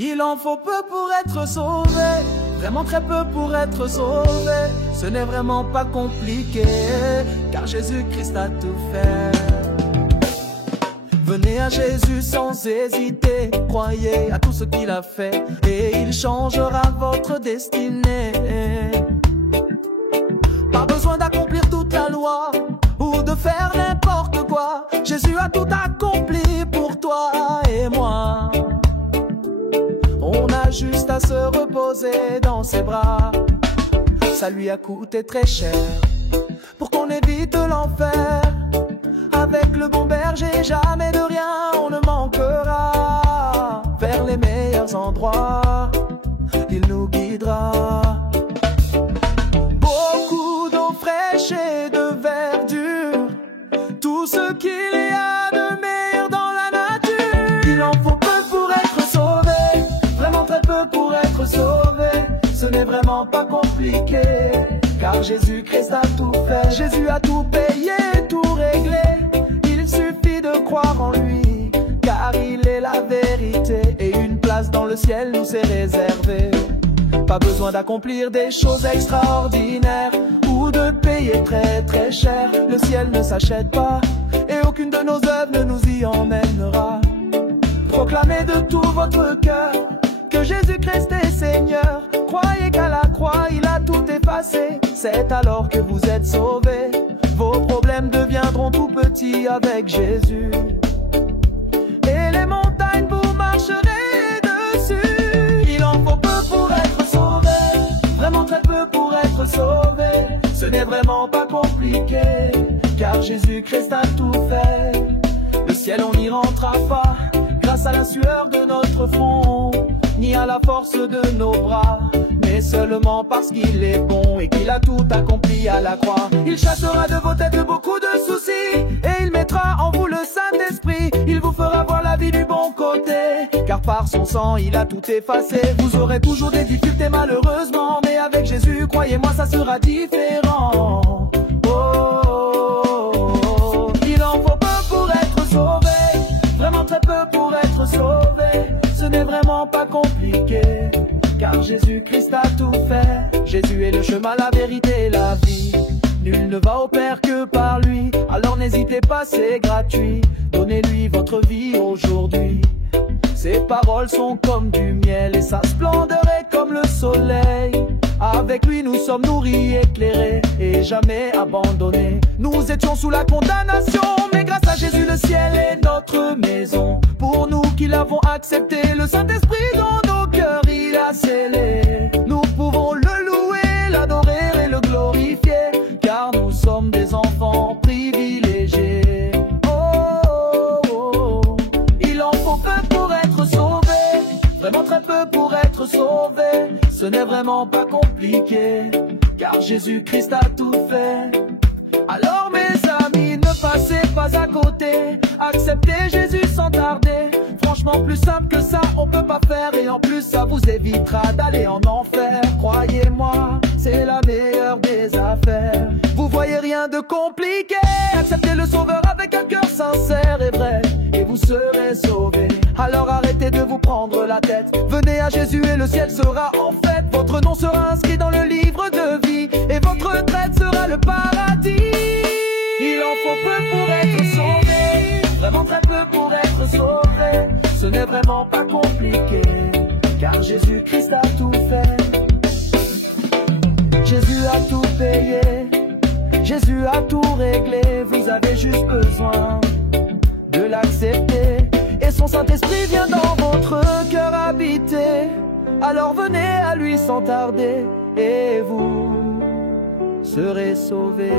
Il en faut peu pour être sauvé, vraiment très peu pour être sauvé. Ce n'est vraiment pas compliqué, car Jésus-Christ a tout fait. Venez à Jésus sans hésiter, croyez à tout ce qu'il a fait, et il changera votre destinée. Pas besoin d'accomplir toute la loi, ou de faire n'importe quoi. Jésus a tout accompli pour toi et moi. On a juste à se reposer dans ses bras. Ça lui a coûté très cher pour qu'on évite l'enfer. Avec le bon berger, jamais de rien on ne manquera. Vers les meilleurs endroits, il nous guidera. Beaucoup d'eau fraîche et de verdure, tout ce qu'il y a de meilleur dans la nature. Il en faut peu pour être sauvé, vraiment très peu pour être sauvé. Ce n'est vraiment pas compliqué, car Jésus-Christ a tout fait. Jésus a tout payé, tout réglé. Il suffit de croire en lui, car il est la vérité, et une place dans le ciel nous est réservée. Pas besoin d'accomplir des choses extraordinaires ou de payer très très cher. Le ciel ne s'achète pas, et aucune de nos œuvres ne nous y emmènera. Proclamez de tout votre cœur que Jésus-Christ est Seigneur. Croyez qu'à la croix il a tout effacé. C'est alors que vous êtes sauvés. Vos problèmes deviendront tout petits avec Jésus, et les montagnes vous marcherez dessus. Il en faut peu pour être sauvé, vraiment très peu pour être sauvé. Ce n'est vraiment pas compliqué, car Jésus-Christ a tout fait. Le ciel on n'y rentrera pas grâce à la sueur de notre front, ni à la force de nos bras, mais seulement parce qu'il est bon et qu'il a tout accompli à la croix. Il chassera de vos têtes beaucoup de soucis, et il mettra en vous le Saint-Esprit. Il vous fera voir la vie du bon côté, car par son sang il a tout effacé. Vous aurez toujours des difficultés malheureusement, mais avec Jésus, croyez-moi, ça sera différent. Oh, oh, oh. Il en faut peu pour être sauvé, vraiment très peu pour être sauvé. Ce n'est vraiment pas compliqué, car Jésus-Christ a tout fait. Jésus est le chemin, la vérité et la vie. Nul ne va au Père que par lui. Alors n'hésitez pas, c'est gratuit. Donnez-lui votre vie aujourd'hui. Ses paroles sont comme du miel, et sa splendeur est comme le soleil. Avec lui nous sommes nourris, éclairés, et jamais abandonnés. Nous étions sous la condamnation, mais grâce à Jésus le ciel est notre maison. Pour nous qui l'avons accepté, le Saint-Esprit dans nos cœurs il a scellé. Nous pouvons le louer, l'adorer et le glorifier, car nous sommes des enfants privilégiés. Oh, oh, oh. Il en faut peu pour être sauvé, vraiment très peu pour être sauvé. Ce n'est vraiment pas compliqué, car Jésus-Christ a tout fait. Alors mes amis, ne passez pas à côté, acceptez Jésus sans tarder. Franchement plus simple que ça on peut pas faire, et en plus ça vous évitera d'aller en enfer. Croyez-moi, c'est la meilleure des affaires. Vous voyez rien de compliqué, acceptez le Sauveur avec un cœur sincère et vrai, et vous serez sauvés. Alors arrêtez de vous prendre la tête, venez à Jésus et le ciel sera en fête. Votre nom sera inscrit dans le livre de vie, et votre retraite sera le paradis. Il en faut peu pour être sauvé, vraiment très peu pour être sauvé. Ce n'est vraiment pas compliqué, car Jésus-Christ a tout fait. Jésus a tout payé, Jésus a tout réglé. Vous avez juste besoin de l'accepter, et son Saint-Esprit vient dans votre cœur habiter. Alors venez à lui sans tarder, et vous serez sauvés.